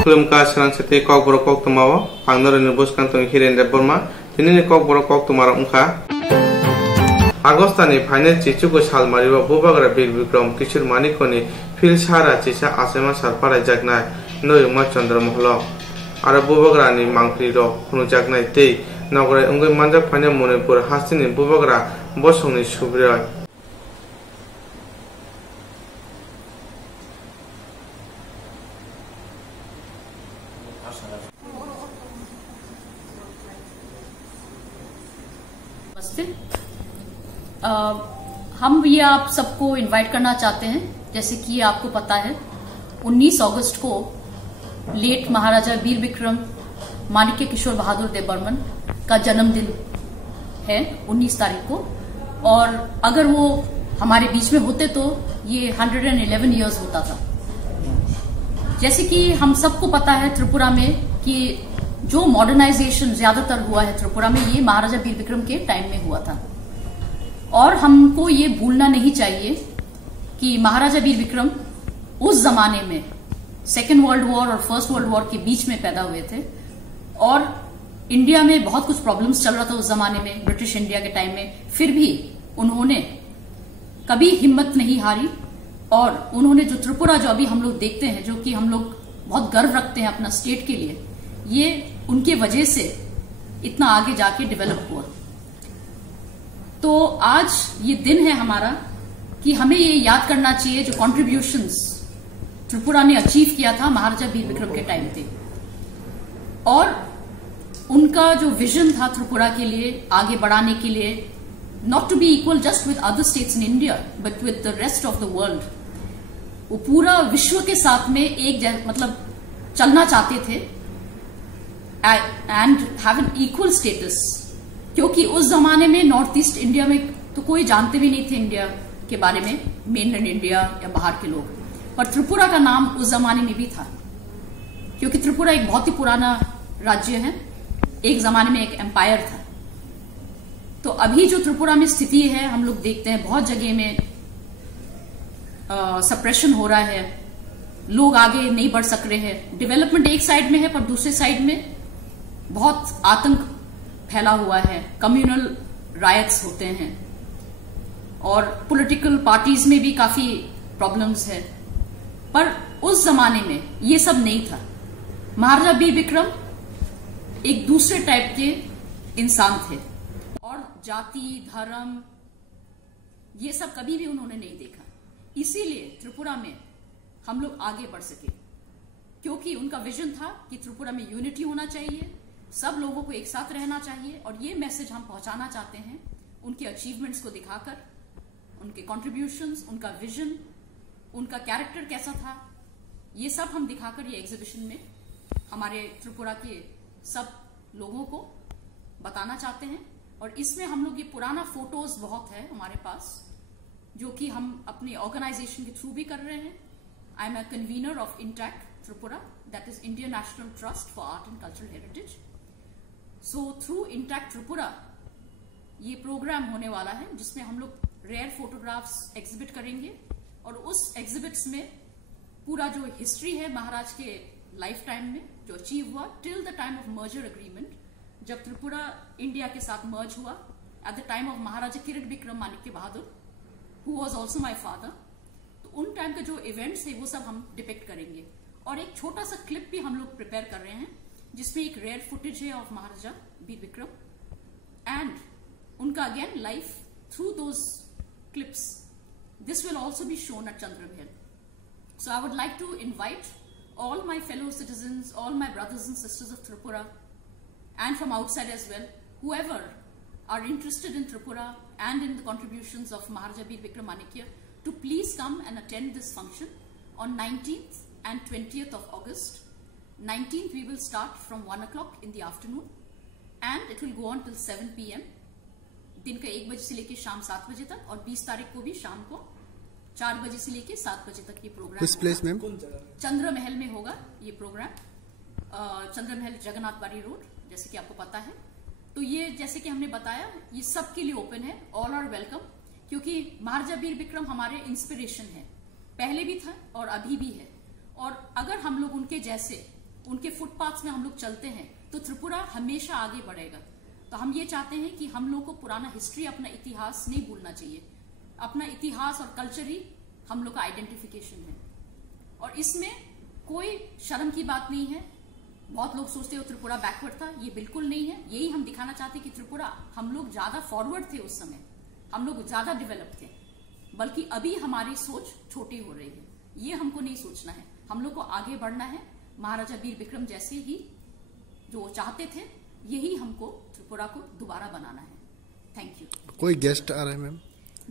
Kulumka Sanansati Kok Borok Kok Tumawa, Pangdor in the Buskanton Hiren de Burma, Tinin Kok Borok Kok Tumara Unka. Agostani Final Chichuko Salmariwa Bubagra Bill Vikram Kishur Manikoni, Phil Shara Chisha Asema Sarpara Jagna, no Yuma Chandra Mohlo. Ara Bubagrani Mankrido, Hunu Jagna Day, Nogre Unga Manda Panya Monipur, Hastin in Bubagra, Bosoni Shubria. हम ये आप सबको invite करना चाहते हैं, जैसे कि आपको पता है 19 अगस्त को लेट महाराजा वीर विक्रम माणिक्य किशोर बहादुर देबबर्मन का जन्मदिन है 19 तारीख को। और अगर वो हमारे बीच में होते तो ये 111 इयर्स होता था। जैसे कि हम सबको पता है त्रिपुरा में कि जो मॉडर्नाइजेशन ज्यादातर हुआ है त्रिपुरा में, ये महाराजा वीर विक्रम के टाइम में हुआ था। और हमको ये भूलना नहीं चाहिए कि महाराजा वीर विक्रम उस जमाने में सेकेंड वर्ल्ड वॉर और फर्स्ट वर्ल्ड वॉर के बीच में पैदा हुए थे। और इंडिया में बहुत कुछ प्रॉब्लम्स चल रहा था उस जमाने में, ब्रिटिश इंडिया के टाइम में। फिर भी उन्होंने कभी हिम्मत नहीं हारी और उन्होंने जो त्रिपुरा जो अभी हम लोग देखते हैं, जो कि हम लोग बहुत गर्व रखते हैं अपना स्टेट के लिए, ये उनके वजह से इतना आगे जाके डेवलप हुआ। तो आज ये दिन है हमारा कि हमें ये याद करना चाहिए जो कॉन्ट्रीब्यूशंस त्रिपुरा ने अचीव किया था महाराजा वीर विक्रम के टाइम पे, और उनका जो विजन था त्रिपुरा के लिए आगे बढ़ाने के लिए, not to be equal just with other states in India but with the rest of the world. वो पूरा विश्व के साथ में एक मतलब चलना चाहते थे and have an equal status. क्योंकि उस जमाने में नॉर्थ ईस्ट इंडिया में तो कोई जानते भी नहीं थे इंडिया के बारे में, मेनलैंड इंडिया या बाहर के लोग, पर त्रिपुरा का नाम उस जमाने में भी था क्योंकि त्रिपुरा एक बहुत ही पुराना राज्य है, एक जमाने में एक एम्पायर था। तो अभी जो त्रिपुरा में स्थिति है, हम लोग देखते हैं बहुत जगह में सप्रेशन हो रहा है, लोग आगे नहीं बढ़ सक रहे हैं। डेवलपमेंट एक साइड में है पर दूसरे साइड में बहुत आतंक फैला हुआ है, कम्युनल रायट्स होते हैं और पॉलिटिकल पार्टीज में भी काफी प्रॉब्लम्स है। पर उस जमाने में ये सब नहीं था। महाराजा वीर विक्रम एक दूसरे टाइप के इंसान थे और जाति धर्म ये सब कभी भी उन्होंने नहीं देखा। इसीलिए त्रिपुरा में हम लोग आगे बढ़ सके, क्योंकि उनका विजन था कि त्रिपुरा में यूनिटी होना चाहिए, सब लोगों को एक साथ रहना चाहिए। और ये मैसेज हम पहुंचाना चाहते हैं उनके अचीवमेंट्स को दिखाकर, उनके कॉन्ट्रीब्यूशंस, उनका विजन, उनका कैरेक्टर कैसा था, ये सब हम दिखाकर ये एग्जीबिशन में हमारे त्रिपुरा के सब लोगों को बताना चाहते हैं। और इसमें हम लोग ये पुराना फोटोज बहुत है हमारे पास, जो कि हम अपने ऑर्गेनाइजेशन के थ्रू भी कर रहे हैं। I am a convener of intact Tripura, that is Indian national trust for art and cultural heritage. So through intact Tripura ये प्रोग्राम होने वाला है जिसमें हम लोग रेयर फोटोग्राफ्स एग्जिबिट करेंगे। और उस एग्जिबिट्स में पूरा जो हिस्ट्री है महाराज के लाइफ टाइम में जो अचीव हुआ till the time of merger agreement, जब त्रिपुरा इंडिया के साथ मर्ज हुआ at the time of Maharaja Kirit Vikram Manikya Bahadur, who was also my father. तो उन टाइम के जो इवेंट्स है वो सब हम डिपेक्ट करेंगे। और एक छोटा सा क्लिप भी हम लोग प्रिपेयर कर रहे हैं जिसमें एक रेयर फुटेज है ऑफ महाराजा वीर विक्रम एंड उनका again life through those clips. This will also be shown at Chandra Mahal. So I would like to invite all my fellow citizens, all my brothers and sisters of Tripura and from outside as well, whoever are interested in Tripura and in the contributions of Maharaja Veer Vikram Manikya, to please come and attend this function on 19th and 20th of August. 19th we will start from 1 o'clock in the afternoon and it will go on till 7 p.m. दिन का 1 बजे से लेके शाम 7 बजे तक, और 20 तारीख को भी शाम को 4 बजे से लेके 7 बजे तक ये प्रोग्राम किस प्लेस में? चंद्र महल में होगा ये प्रोग्राम। चंद्र महल जगन्नाथ बाड़ी रोड, जैसे कि आपको पता है। तो ये जैसे कि हमने बताया ये सबके लिए ओपन है, ऑल आर वेलकम, क्योंकि महाराजा वीर विक्रम हमारे इंस्पिरेशन है, पहले भी था और अभी भी है। और अगर हम लोग उनके जैसे उनके फुटपाथ्स में हम लोग चलते हैं तो त्रिपुरा हमेशा आगे बढ़ेगा। तो हम ये चाहते हैं कि हम लोग को पुराना हिस्ट्री, अपना इतिहास नहीं भूलना चाहिए। अपना इतिहास और कल्चर ही हम लोग का आइडेंटिफिकेशन है और इसमें कोई शर्म की बात नहीं है। बहुत लोग सोचते हो त्रिपुरा बैकवर्ड था, ये बिल्कुल नहीं है। यही हम दिखाना चाहते हैं कि त्रिपुरा, हम लोग ज्यादा फॉरवर्ड थे उस समय, हम लोग ज्यादा डेवलप थे, बल्कि अभी हमारी सोच छोटी हो रही है। ये हमको नहीं सोचना है, हम लोग को आगे बढ़ना है। महाराजा वीर विक्रम जैसे ही जो चाहते थे, यही हमको त्रिपुरा को दोबारा बनाना है। Thank you. कोई गेस्ट आ रहे हैं मैम?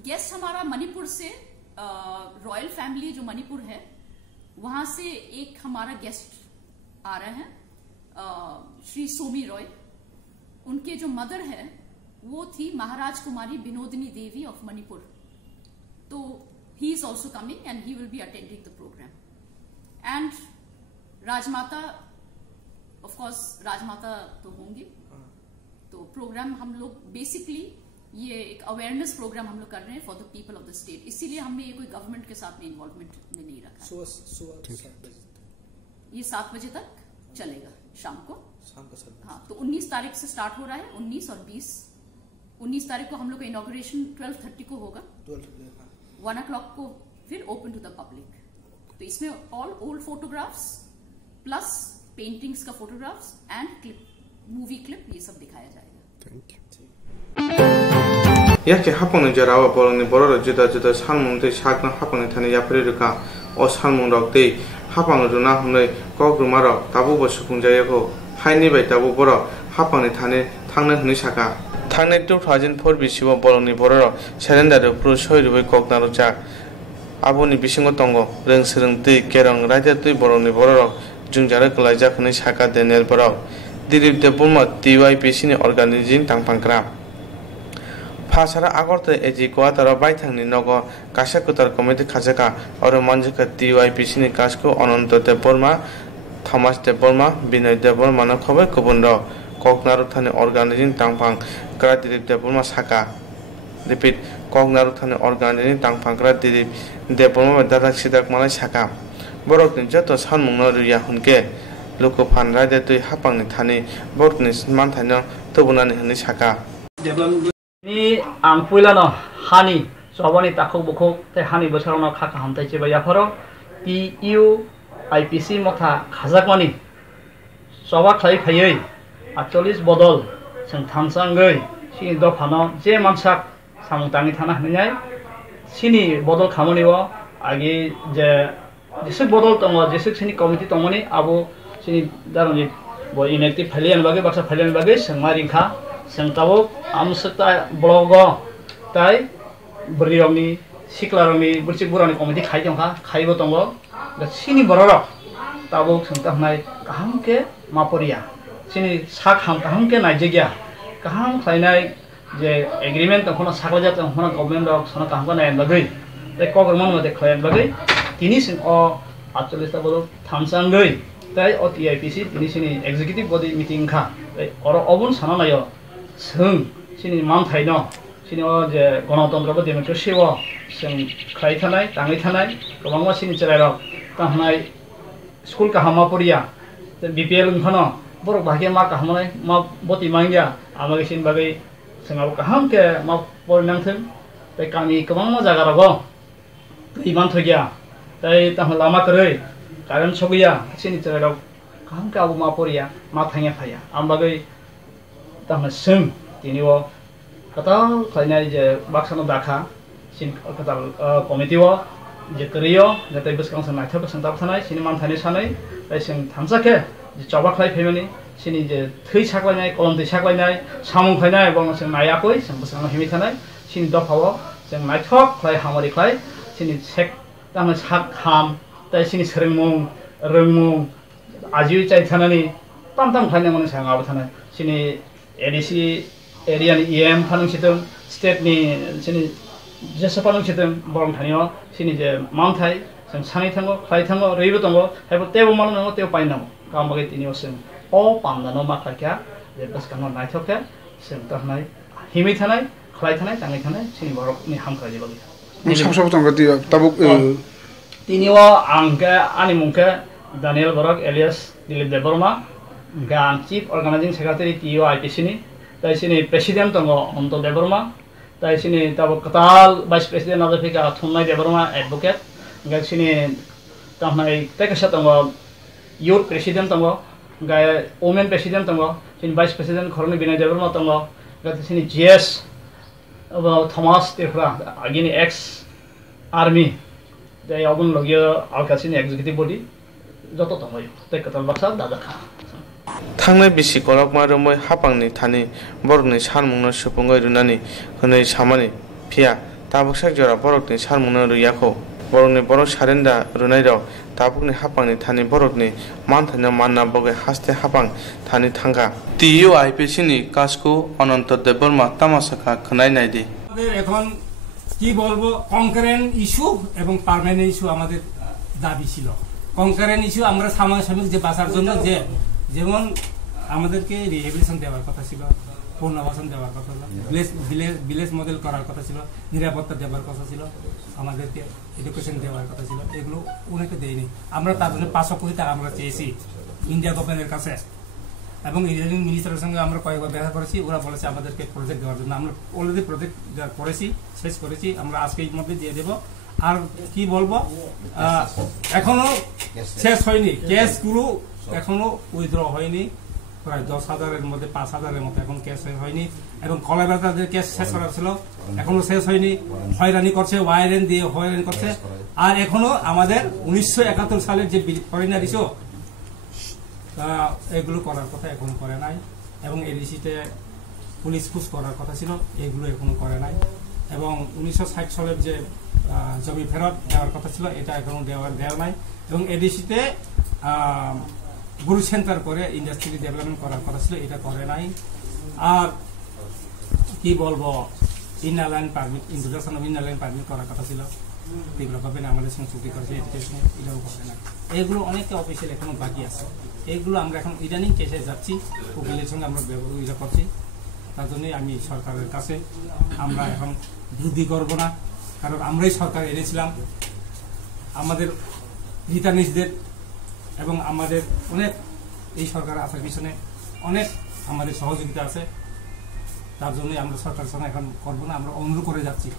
गेस्ट हमारा मणिपुर से, रॉयल फैमिली जो मणिपुर है वहां से एक हमारा गेस्ट आ रहे हैं, श्री सोमी रॉय। उनके जो मदर है वो थी महाराज कुमारी विनोदिनी देवी ऑफ मणिपुर। तो he is also coming and he will be attending the programme. And Rajmata, of course Rajmata तो होंगे। तो प्रोग्राम हम लोग बेसिकली ये एक अवेयरनेस प्रोग्राम हम लोग कर रहे हैं for the people of the state, इसीलिए हमने ये कोई गवर्नमेंट के साथ में इन्वॉल्वमेंट में नहीं रखा। ये 7 बजे तक चलेगा शाम को। हाँ, तो 19 तारीख से स्टार्ट हो रहा है, 19 और 20। 19 तारीख को हम लोग का इनॉग्रेशन 12:30 को होगा, 1 o'clock को फिर ओपन टू द पब्लिक। तो इसमें all old photographs plus paintings का photographs and clip, movie clip, ये सब दिखाया जाएगा। Thank you. याके हापंग जरावा बरंनि बर जुदा जुदा सानमुं तै सागना हापंनि थाने याफ्रि रुका अ सानमुं रक तै हापंग रुना हनै कक रुमार ताबु ब सुफुंजायाखौ हाइनि बाय ताबु बर हापंनि थाने थांनो हनै साका थांनाय 2004 बिसिव बरंनि बर सेरेन्डार प्रो सय रुबै कक नारुचा आबोनि बिसिङाव दंगो रोंसोरों तै केरं राजा तै बरंनि बर जुंजारे गलायजाखनै साका देनेल बर दिलीप देबबर्मा TYPC नि अर्गानाइजिं तांपांक्रा फासारा आगरत एजी कोआतार बाइथांनि नगो काशाकुतार कमिटि खाजाका और मानजिका TYPC नि कासको अनंत देबबर्मा, थमास देबबर्मा, विनय देबबर्मा न खबर कुबुन र ककनारु थाने अर्गानाइजिं तांपां क्रा दिलीप देबबर्मा साका रिपीट ककनारु थाने अर्गानाइजिं तांपांक्रा दिलीप देबबर्मा दादा सिदाक मालाय साका बरकनि जत सानमुं न रुया हुनके लोको फान राजा तै हापांनि थाने बरकनि मानथायनो तबुनानि हनै साका ni ang puilano hani sobani takuk bukuk te hani bosorno khaka hamtai cheba yafaro TYPC motha khajakmani soba khlai phayei 48 bodol sing thamsangai sini dofano je mansak samungtangi thana hnai sini bodol khamonibo agi je jesuk bodol tongo jesuk sini committee tongoni abo sini daroni bo inactive phalian bage baksa phalian bage sangmaringkha sengtabo amseta blogo tai beriomni siklaroni burcik burani komiti khaijongkha khaibo tongo da sini bororok tabo sengtahnai kahamke maporia sini sak ham kahamke naijegya kaham khainai je agreement tongkhono saklaja tongkhono government rok sona kahamko nai bagai tai kogrmon mate khlayan bagai tini sing o 48 ta bodol thamsangai tai o TYPC tini sini executive body meeting kha tai oro obun sananayo sung sini manthai no sini o je ganatantra ba democracy o sing khai thanai tangai thanai gobangma sini chelai rok tahnai school ka hamapuria BPL khono borok bhagia ma kahmai ma boti mangya amage sin bagai singau kaham ke ma pornang thung tai kami gobangma jaga rogo iman thogya tai tah lama koroi karan chogiya sini chelai rok kaham ka abu ma poria ma thangya phaya ambagai tama sum tiniwo kata khainai je baksano dakha sin kata committee wo je kriyo jate buskang sa naithak santap thanai sini man thani sanai tai sing thamsake je choba khlai phemani sini je thei saklainai kolom thei saklainai samung khainai bong sing nayakoi sing buskang himi thanai sini dofawo sing naithok khlai hamari khlai sini sek tama sak ham tai sini serengmung rengmung ajiu chai thanani tam khainai mone sangaba thanai sini ADC area ni EM panung situng state ni sini jesa panung situng borong thanio sini je mamthai sing sangi thango khai thango reibo tongo hebo tebo malung nango tebo painamo kamage tinio sing o pamdano makakya je baskano naithoke sing tahnai himi thanai khlai thanai tangai thanai sini borok ni hamkra je bagi sabsab tongga tabuk tinio angke animungke Daniel Borok alias Dilip Deborma gan Chief Organizing Secretary TO IPC ni tai sini President tongo Onto Deborma tai sini tabo katal Vice President ada fika Thumnai Deborma Advocate gan sini tamnai tekasa tongo Youth President tongo gan Women President tongo sini Vice President Khorni Binay Deborma tongo gan sini GS Thomas Tefra agini ex Army dai agun logyo alkasini executive body joto tongo tai katal baksa dada kha थांनाय बिसि गलकमा रोमै हापांनि थानि बरकनि सानमुंनो सुफुंगै रुनानि होनै सामानि फिया ताबुकसाक जरा बरकनि सानमुंनो रुयाखौ बरकनि बरक सारेन्दा रुनाय राव ताबुकनि हापांनि थानि बरकनि मानथानो मानना बगे हास्ते हापां थानि थांगा TU IPC नि কাসকো অনন্ত দেববর্মা তামাশাকা খনাই নাইদি আমাদের এখন কি বলবো কনকারেন্ট ইস্যু এবং পার্মানেন্ট ইস্যু আমাদের দাবি ছিল কনকারেন্ট ইস্যু আমরা সাময়িক যে বাঁচার জন্য যে যেমন আমাদেরকে রিহেবিলিটেশন দেওয়ার কথা ছিল পুনর্বাসন দেওয়ার কথা ছিল ভিলেজ মডেল করার কথা ছিল নিরাপত্তা দেওয়ার কথা ছিল আমাদেরকে এডুকেশন দেওয়ার কথা ছিল এগুলো অনেকে দেয়নি আমরা তার জন্য 500 কোটি টাকা আমরা চেয়েছি ইন্ডিয়া গভর্নমেন্টের কাছে এবং ইঞ্জিনিয়ারিং মিনিস্টারের সঙ্গে আমরা কয়েকবার দেখা করেছি ওরা বলেছে আমাদেরকে প্রজেক্ট দেওয়ার জন্য আমরা অলরেডি প্রজেক্ট করেছি শেষ করেছি আমরা আজকে এর মধ্যে দিয়ে দেব আর কি বলবো এখনো শেষ হয়নি কেসগুলো এখনো উইথড্র হয়নি প্রায় 10,000-এর মধ্যে 5,000-এর মতো এখন কেস হয়নি এবং কলাবাজারের কেস শেষ করা ছিল এখনো শেষ হয়নি হয়রানি করছে ওয়ারেন্ট দিয়ে হয়রানি করছে আর এখনো আমাদের 1971 সালের যে ফরেনার ইস্যু এগুলো করার কথা এখনো করে নাই এবং এডিসিতে পুলিশ পুশ করার কথা ছিল এগুলো এখনো করে নাই এবং 1960 সালের যে জমি ফেরত দেওয়ার কথা ছিল এটা এখনো দেওয়া নাই এবং এডিসিতে গুরু সেন্টার করে ইন্ডাস্ট্রি ডেভেলপমেন্ট করার কথা ছিল এটা করে নাই আর কি বলবো inner line permit introduction of inner line permit করার কথা ছিল এগুলো হবে না আমাদের সঙ্গে চুক্তি করেছে এডুকেশনে এটাও করে না এগুলো অনেকটা অফিসিয়াল এখনো বাকি আছে এগুলো আমরা এখন ইদানিং কেসে যাচ্ছি উকিলের সঙ্গে আমরা ব্যবহার করছি তার জন্যই আমি সরকারের কাছে আমরা এখন বিরোধী করবো না কারণ আমরাই সরকার এনেছিলাম আমাদের রিটার্নিস্টদের এবং আমাদের অনেক এই সরকার আসার পিছনে অনেক আমাদের সহযোগিতা আছে তার জন্যই আমরা সরকারের সঙ্গে এখন করবো না আমরা অনুরোধ করে যাচ্ছি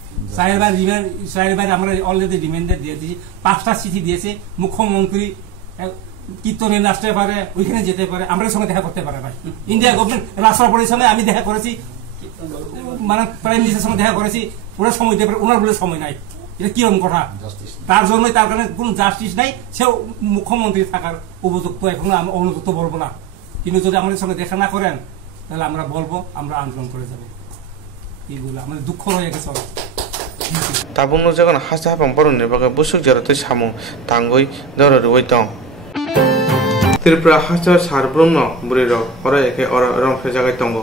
চারবার আমরা অলরেডি রিমাইন্ডার দিয়ে দিয়েছি 5টা চিঠি দিয়েছি মুখ্যমন্ত্রী কীর্তনের আসতে পারে ওইখানে যেতে পারে আমাদের সঙ্গে দেখা করতে পারে ভাই ইন্ডিয়া গভর্নমেন্ট রাষ্ট্রপতির সঙ্গে আমি দেখা করেছি মানে প্রাইম মিনিস্টারের সঙ্গে দেখা করেছি ওরা সময় দেবে ওনার বলে সময় নাই এটা কিরকম কথা তার জন্যই তার কারণে কোনো জাস্টিস নাই সে মুখ্যমন্ত্রী থাকার উপযুক্ত এখনো আমরা অনুযুক্ত বলবো না কিন্তু যদি আমাদের সঙ্গে দেখা না করেন তাহলে আমরা বলবো আমরা আন্দোলন করে যাবো এইগুলো আমাদের দুঃখ হয়ে গেছে তাবুনো যখন হাসতে হাপাং বরণের বাগে বুসুক জরাতে সামু তাঙ্গই দর রুই দং ত্রিপুরা হাসতে সারব্রহ্ম বুড়ির অরা একে অরা রংফে জায়গায় দঙ্গ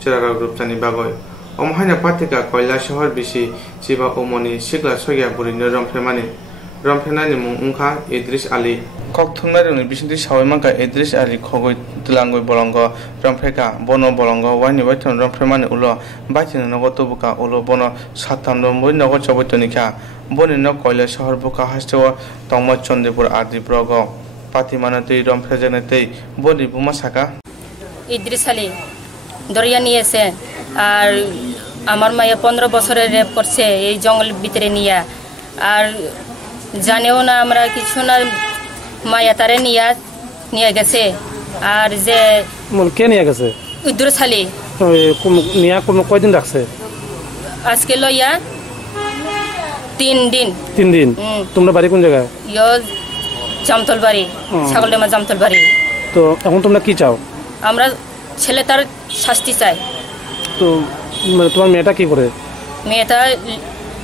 চিরাগা গ্রুপটানি বাগয় অমহাইনা পাতিকা কয়লা শহর বিসি চিবা ওমনি সিগলা সইয়া বুড়িনো রংফেমানি রংফেনানি মুং উংখা ইদ্রিস আলী ককথুংনারিনি বিসিন্তি সাওয়াইমাকা ইদ্রিস আলী খগই তুলাঙ্গই বলঙ্গ রংফেকা বন বলঙ্গ ওয়াইনি ওয়াইথন রংফেমানি উলো বাইতিনি নগর তবুকা উলো বন সাতাম নম্বর নগর চবৈতনিকা বনিনো কয়লা শহর বুকা হাসতেও তংমা চন্দ্রপুর আদি ব্রগ পাতিমানাতেই রংফেজানাতেই বনি বুমা সাকা ইদ্রিস আলী দরিয়া নিয়েছে আর আমার মায়ে 15 বছরের রেপ করছে এই জঙ্গল ভিতরে নিয়ে আর জানেও না আমরা কিছু না মায়া তারে নিয়ে গেছে আর যে কে নিয়ে গেছে ইদ্রিস আলী নিয়া কয়দিন রাখছে আজকে লইয়া 3 দিন তোমরা বাড়ি কোন জায়গায় জামতল বাড়ি ছাগলডামা জামতল বাড়ি তো এখন তোমরা কি চাও আমরা ছেলে তার শাস্তি চাই তো তোমার মেয়েটা কি করে মেয়েটা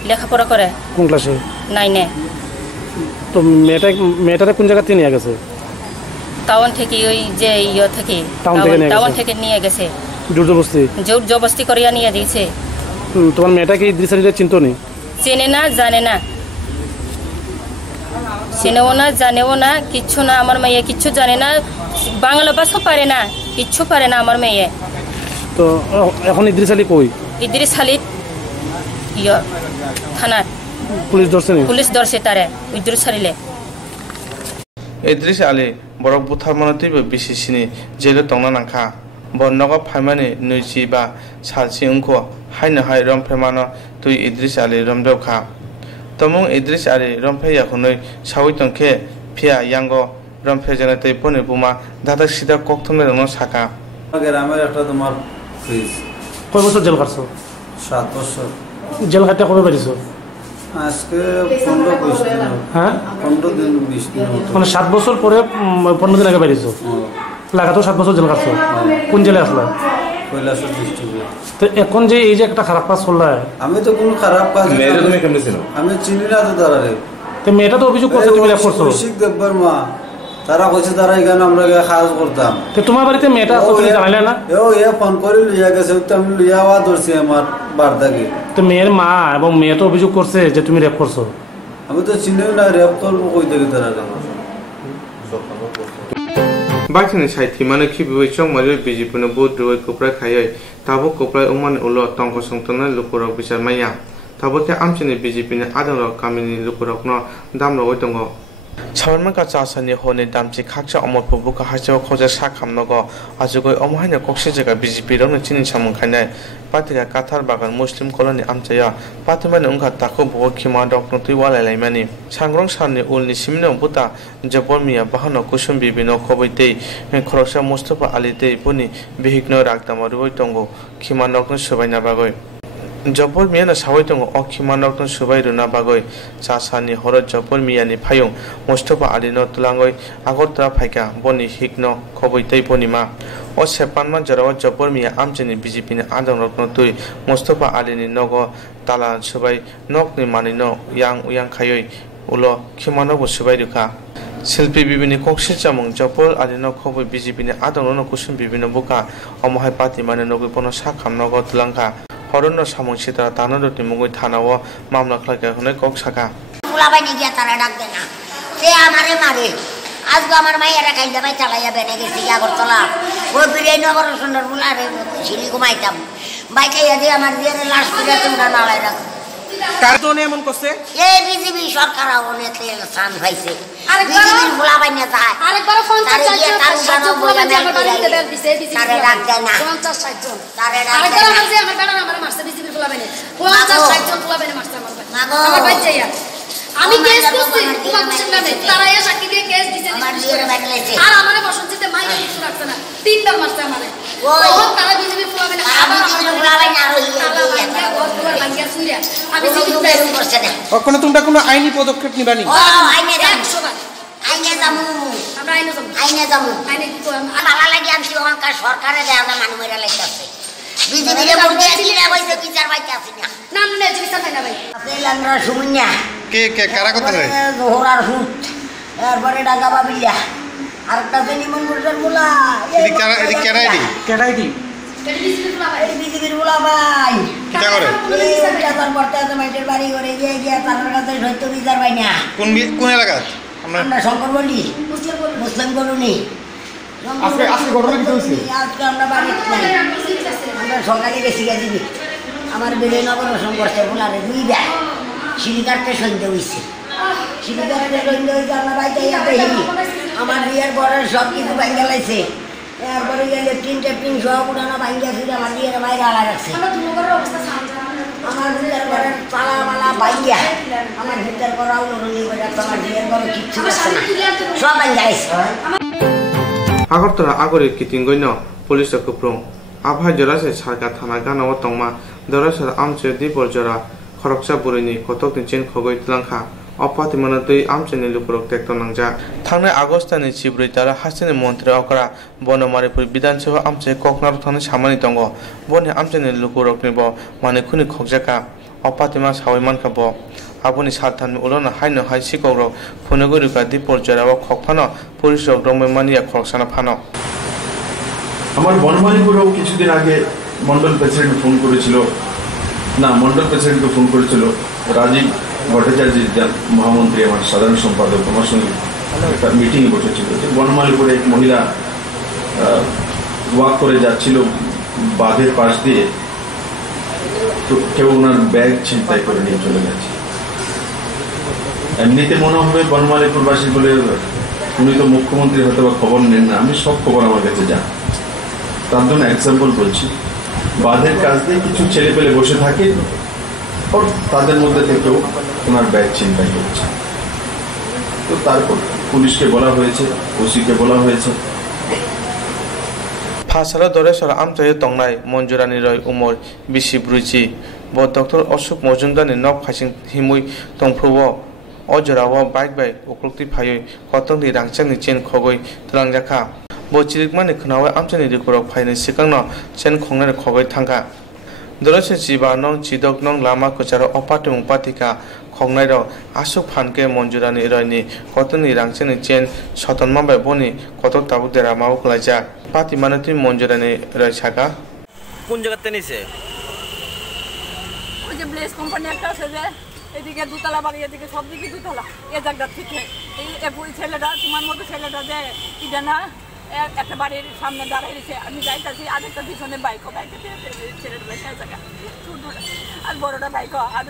লেখাপড়া করে কোন ক্লাসে 9-এ তো মেয়েটারে কোন জায়গা থেকে নিয়ে গেছে টাউন থেকে ওই যে থেকে টাউন থেকে নিয়ে গেছে জোর জবরদস্তি করিয়া নিয়ে দিয়েছে তোমার মেয়েটা কি ইদ্রিস আলীকে চিনতো নি চেনে না জানে না চেনেও না জানেও না কিচ্ছু না আমার মেয়ে কিচ্ছু জানে না বাংলা ভাষা পারে না কিচ্ছু পারে না আমার মেয়ে তো এখন ইদ্রিস আলী কই ইদ্রিস আলী থানা পুলিশ ধরছে তারে ইদ্রিস আলীলে इद्रिस आली बरक बुथारमानतैबो बिसिसिनि जेल तंना नांखा बन्नगो फाइमानि 25 सालसि उंखो हायनो हाय रमफेमानो तुइ इद्रिस आली रमदेवखा तमुं इद्रिस आली रमफेयाखुनै सावै तंखे फिया यांगो रमफे जनातै पने बुमा दादा सिदा कक्थमने रंनो साका গ্রামের একটা তোমার ফ্রিজ কয় বছর জেল কাটছো 7 বছর জেল কাটতে কবে বেরিয়েছো আজকে 15-20 দিন হ্যাঁ 15 দিন 20 দিন মানে 7 বছর পরে 15 দিন আগে বেরিয়েছো লাগাতো 7 বছর জেল কাটছো কোন জেলে আসলা কৈলাসর ডিস্ট্রিক্টে তো এখন যে এই যে একটা খারাপ কাজ করলা আমি তো কোনো খারাপ কাজ মেয়েটা তুমি কেমনে ছিল আমি চিনি না তো তারারে তো মেয়েটা তো অভিযোগ করছে তুমি রেপ করছো শিখ দেববার মা তারা কইছে তারা এখানে আমরা কাজ করতাম তো তোমার বাড়িতে মেয়েটা আছে তুমি জানাইলে না এ ফোন করে লিয়া গেছে তো আমি লিয়া আওয়া ধরছি আমার বারদাকে তো মেয়ের মা এবং মেয়ে তো অভিযোগ করছে যে তুমি রেপ করছো আমি তো চিনিও না রেপ করবো কই থেকে তারা बाइकनि साइथि माने खिबिबै चंमारि बिजेपिनो बुथ रुइ कोप्राय खायै ताबो कोप्राय उमान उलो तंको संतना लुकुरक बिचार माया ताबो के आमचिनि बिजेपिनि आदंरक कामिनि लुकुरकनो दामरगै दङ सावनमा काचासानि होने दामचि खाकसा अमरफु बुका हासेव खोजा साखामनगो आजुगै अमहायनो कक्से जायगा बिजेपि रंनो चिनि सामखायनाय पातिका काथार बागान मुस्लिम कलनि आमचाया पातिमानि उंखा ताखो बो खिमा डक्टर तुइ वालायलायमानि सांग्रं सारनि उलनि सिमनो बुता जबरमिया बाहानो कुसुम बिबिनो खबैतै खरसा मुस्तफा आलितै पुनि बिहिकनो रागदामा रुइ दंगो खिमा डक्टर सुबायना बागै जबर मियाना सावै दङ अखिमा डक्टर सुबाय रुना बागै चासानि हर जबर मियानि फायं मुस्तफा आलिनो तुलांगै आगरतरा फायका बनि हिकनो खबैतै बनिमा ओ सेपानमा जराव जबर मिया आमचिनि बिजेपिनि आदं रत्न तुइ मुस्तफा आलिनि नगो ताला सुबाय नकनि मानिनो यां उयां खायै उलो खिमानो सुबाय रुखा शिल्पी बिबिनि कक्से जामुं जपर आलिनो खबै बिजेपिनि आदं रत्न कुसुम बिबिनो बुका अमहाय पाति माने नगै पनो साखाम नगो तुलांखा हरन सामं सिता तानदति मुगै थानाव मामला खालाय हने कक साका ফুলাবাইনি গিয়া তারা ডাক দেনা সে আমারে মারে আজকে আমার মাইয়ারা খাইলে ভাই চালাইয়া বেনে গেছি আগরতলা ওই ফিরে নগর সুন্দর বুলারে ছিলি ঘুমাইতাম বাইকাইয়া দিয়ে আমার দিয়ে লাশ করে তোমরা নালাই রাখ কার তো এমন করছে এই বিজেপি সরকার অনেকে সান ভাইছে বিজেপির ফুলাবাইনি যায় আরেকবার 50 জন তার সাহায্য করে আমার বাড়িতে বেল দিছে বিজেপি তারে ডাক দেনা 50 60 জন তারে ডাক আরেকবার দেনা আমার যে আমার বেড়া আমার মারছে বিজেপির ফুলাবাইনি 50 60 জন ফুলাবাইনি মারছে আমার ভাই যাইয়া আমি কেস করছি তোমার কিছু না তারা এসে সাক্ষী দিয়ে কেস দিছে আর আমারে বসন্তিতে মাইকে কিছু রাখতে না তিনবার মারছে আমারে ওই তারা বিজেপি ফুলাবাইনি আবার ফুলাবাইনি আর আমি জিজ্ঞেস করছি না কখনো তোমরা কোনো আইনি পদক্ষেপ নিবানি আইনে যাবো আইনে যাবো ভালো লাগে আমি ওখানকার সরকারে দেওয়া মানুষ মেরা লাগতেছে বিজেপিরে ভোট দিয়েছিলাম হয়েছে বিচার পাইতে আসি না নাম নেই বিচার পাই না ভাই আমরা সুমন্যা কে কারা কথা রে জোহরার হুট এরপরে ডাকা বাবিলিয়া আর একটা নিমন মুরজার মুলা এদি কেডাইডি বিজেপির মুলা ভাই কি করে এই তার পড়তে আছে মাইটের বাড়ি করে গিয়ে তার কাছে সত্য বিচার পাই না কোন এলাকা আমরা শঙ্কর বলি মুসলিম কলোনি আজকে ঘটনা কি হইছে আজকে আমরা বাড়িতে নাই আমরা সকালে গেছি দিবি আমার বেলে নগর সংঘর্ষে বলারে দুই দেয় সিঁড়ি কাটতে সন্ধ্যে হয়েছে সিঁড়ি কাটতে সন্ধ্যে হয়েছে আমরা বাড়িতে দেখি আমার বিয়ের বরের সব কিছু ভাঙ্গা লাইছে এরপরে গেলে তিনটে পিন সহ পুরানো ভাঙ্গা ছিল আমার বিয়ের বাইরে আলা রাখছে আমার ভিতর ঘরের পালা মালা ভাঙ্গা আমার ভিতর করা উন্নতি করে আমার বিয়ের বড় কিচ্ছু করছে না সব ভাঙ্গাইছে আগরতলা আগরে কিতিংগৈন পুলিশ কুপ্রং आभा जरासे सरकार थाना गानाव तंगमा दरासर आमचे दीपर जरा खरकसा बुरैनि कतकनि चेन खगै तुलांखा अपाति मनतै आमचेनि लुकुरक टेक्ट नांजा थांनाय आगस्टनि 14 तारा हासिनि मन्त्री अकरा बनमारिपुर विधानसभा आमचे ककनार थाना सामानि दंग बनि आमचेनि लुकुरकनि ब माने खुनि खगजाका अपातिमा सावैमानका ब आबुनि साथान उलन हायनो हाय सिकौरक फुनगुरिका दीपर जराव खकफानो पुलिस रंगमानिया खरकसाना फानो আমার বনমালীপুরেও কিছুদিন আগে মন্ডল প্রেসিডেন্ট ফোন করেছিল না মন্ডল প্রেসিডেন্টকে ফোন করেছিল রাজীব ভট্টাচার্য মহামন্ত্রী আমার সাধারণ সম্পাদক আমার সঙ্গে একটা মিটিংয়ে বসেছিল যে বনমালীপুরে এক মহিলা ওয়াক করে যাচ্ছিল বাঁধের পাশ দিয়ে তো কেউ ওনার ব্যাগ ছিনতাই করে নিয়ে চলে গেছে এমনিতে মনে হবে বনমালীপুরবাসী বলে উনি তো মুখ্যমন্ত্রী হয়তো বা খবর নেন না, আমি সব খবর আমার কাছে যান। তার জন্য এক্সাম্পল বলছি, বাঁধের কাছ দিয়ে কিছু ছেলে পেলে বসে থাকে, তাদের মধ্যে থেকেও ওনার ব্যাগ ছিনতাই হচ্ছে। তো তারপর পুলিশকে বলা হয়েছে, ওসিকে বলা হয়েছে। ফাসারা দরেশ্বর আমচাই তংনাই মঞ্জুরানি রয় উমর বিসি ব্রুজি ব ডক্টর অশোক মজুমদারনি নক ফাইসিং হিমুই তংফ্রুব অজরাও বাইক বাই উক্লুক্তি ফাयै কতংনি রাংচাंनि चेन खगै तलांजाखा ब चिरिकमानि खनावै आमचानि रिकरक फायनि सिगांनो चेन खंनाय खगै थांगा दरसे जिबा नं चिदक नं लामा कचारो अपाटिमुं पातिका खंनाय र आसुक फानके मन्जुरानि रयनि कतंनि रांचांनि चेन सतनमा बाय बनि कतक ताबुक देरा माउ खलाजा पाति मानति मन्जुरानि रय छाका কোন জায়গাতে নিছে? ওই যে ব্লেস কোম্পানি একটা আছে যে এদিকে দুতলা বাড়ি, এদিকে সব দিকে দুতলা, এ জায়গা থেকে এই ছেলেটা তোমার মতো ছেলেটা যে এটা না একটা বাড়ির সামনে দাঁড়াইছে, আমি যাইতেছি, আরেকটা পিছনে বাইকও, বাইকে ছেলেটা বেশি জায়গা ছোটটা আর বড়টা বাইকও, আর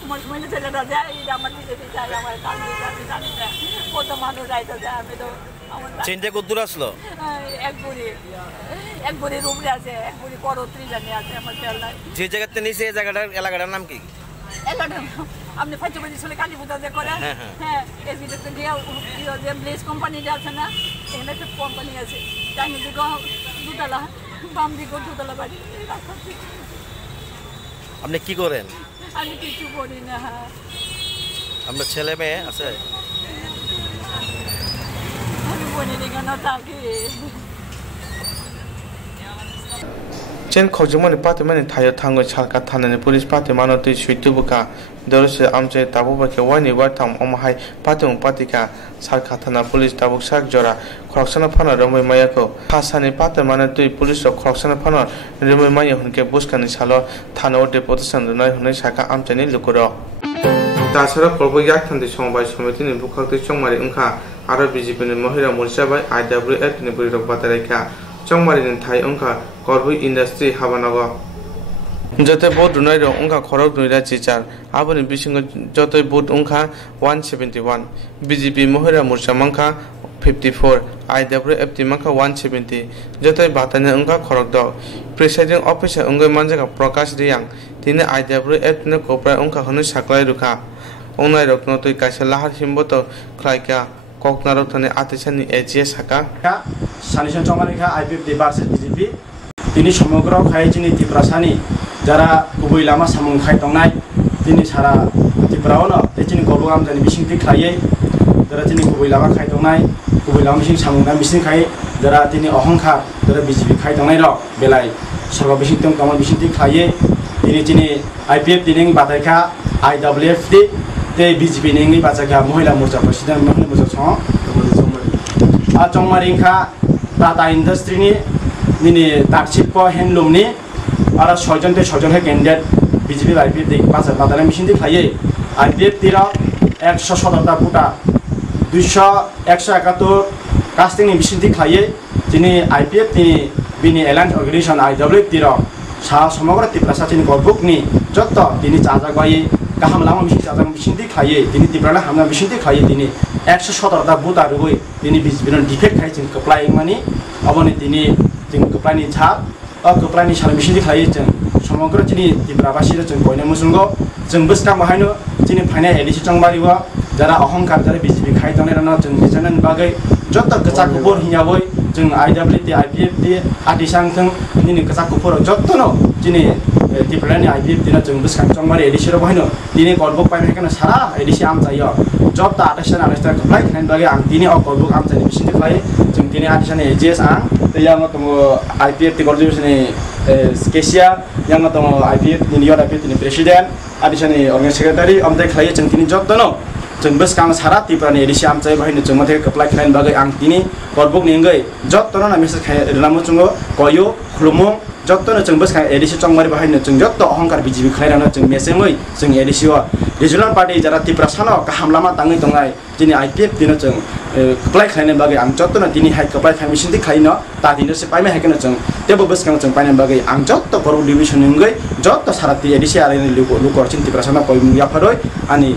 তোমার সময় ছেলেটা যায় এটা আমার দিকে যায়, আমার কান্দি জানি না কত মানুষ যাইতে যায়। আমি তো চেনটা কত দূর আসলো? এক বুড়ির উপরে আছে, এক বুড়ি করত্রী জানি আছে, আমার খেয়াল নাই। যে জায়গাতে নিছে এই জায়গাটার এলাকাটার নাম কি? আপনি ফাইচবাজি চলে কালী পূজা যে করে, হ্যাঁ এর ভিতরে গিয়ে যে ব্লেস কোম্পানিটা আছে না, এখানে একটা কোম্পানি আছে, ডাইনি দিকে দুতলা, বাম দিকে দুতলা বাড়ি। আপনি কি করেন? আমি কিছু করি না। আপনার ছেলে মেয়ে আছে? আমি বোনের এখানে থাকি। चेन खौजमानि पाते मानि थायो थांगो सालका थानानि पुलिस पाते मानति सुइतुबुका दरसे आमचे ताबुबाके वानि वारथाम अमहाय पातें पातिका सालका थाना पुलिस ताबुक साक जरा खरक्सना फाना रमै मायाको फासानि पाते मानति पुलिस र खरक्सना फाना रमै माया हुनके बुसकानि सालो थाना डेपुटेसन रनाय हुनै साका आमचेनि लुकुरो तासरा कलबो याकथान्दि समबाय समितिनि बुखाक्ति चंमारि उंखा आरो बिजेपिनि महिला मोर्चा बाय IWF नि बुरिरक बातारेखा चंमारिनि थाय उंखा करबुई इंडस्ट्री हाबानागो जते बोट रुनाय रो उंखा खरक नुइरा चिचार आबनि बिसिंग जते बोट उंखा 171 बीजेपी महिला मोर्चा मंखा 54 IWF ति मंखा 170 जते बाताने उंखा खरक द प्रेसाइडिंग ऑफिसर उंगै मानजाका प्रकाश रियांग तिने IWF ने कोप्रा उंखा हनु साक्लाय रुखा उंनाय रकनो तै कासे लाहार हिमबतो खलायका ककनारक थाने आतिसानि एजीएस हाका सानिसन चंमारिखा IWF भार्सेस बीजेपी তিনি সমগ্র খাইজিনি ত্রিপুরাসানি যারা গুबै লামা সামুং খাই তংনাই তিনি সারা ত্রিপুরাওনো তেচিনি গবগাম জানি বিসিংতি খাইयै যারা তিনি গুबै লামা খাই তংনাই गुबै लामा बिसिं सामुंना बिसिं खाय যারা তিনি অহংকার যারা বিজেপি খাই তংনাই রক বেলাই সর্ব বিসিং তং তমা বিসিংতি খাইयै তিনি IPF তিনিং বাতাইখা IWF তে বিজেপি নিংনি বাজাকা মহিলা মোর্চা প্রেসিডেন্ট মহিলা মোর্চা সং आ चंमारिंखा टाटा इंडस्ट्रीनि निनि तारशिल्प हैंडलूमनि आरो सयजनते सयजनहे कैंडिडेट बीजेपी IPF दे पास बादाले मिसिनदि खायै IPF तिरा 117टा कोटा 171 कास्टिंगनि मिसिनदि खायै तिनि IPF नि बिनि एलायंस अर्गेनाइजेशन IWF तिरा सा समग्र त्रिपुरा साचिनि गबुकनि जत्त तिनि चाजागबायै गाहाम लामा मिसिन चाजाग मिसिनदि खायै तिनि त्रिपुरा हामना मिसिनदि खायै तिनि 117टा बुथ आरुगै तिनि बिजबिरन डिफेक्ट खाय जों कप्लाय मानि अबनि तिनि जों कप्लायनि छा कप्लायनि साल मिसिनदि खायै जों समग्र तिनि त्रिपुराबासि जों बयनो मुसुंगो जों बसका बाहायनो तिनि फाइनाल एडिसि चंबारिवा जरा अहंकार जरा बिजेपि खाय दनेरना जों मिजनन बागै जत्त गचा खबर हियावै जों IWF IPF दि आदिसां थों तिनि गचा खबर जत्तनो तिनि त्रिपुरानि IPF दिना जों बसका चंबारि एडिसि र बाहायनो तिनि गलबक पाइनाय kana सारा एडिसि आम जायो जब आदेशन आदेशन कप्लाय खाइन बागे आं दिने अकलबुक आम जानि बिसिनि खाय जों दिने आदेशन एजेस आं तयांग तम IPF ति गर्जुसनि केसिया यांग तम IPF नि नियर IPF नि प्रेसिडेंट आदेशन अर्गेनाइजेशन सेक्रेटारि अमदे खाय जों दिनि जत्तनो जों बसकां सारा त्रिपुरानि एडिसि आम जाय बाहायनो जों मथे कप्लाय खाइन बागे आं दिनि गलबुक निंगै जत्तनो ना मेसेज खाय रनामु चंगो कयो खुलुमु जत्तनो जों बसकां एडिसि चंबारि बाहायनो जों जत्त अहंकार बिजेपि खायरानो जों मेसेमै जों एडिसिवा रिजनल पार्टी जरा त्रिपुरा सानो गाहाम लामा ताङै दंगाय दिनै IPF दिनो जों कप्लाय खायनो बागे आं जत्तनो दिनै हाय कप्लाय खाय मिसिनदि खायनो ता दिनोसे पाइमे हायकनो जों तेबो बसकां जों पाइनो बागे आं जत्त गरु डिभिजन निंगै जत्त सारा एडिसि आरो लुकरसिन त्रिपुरा सानो पयमुया फरय आनि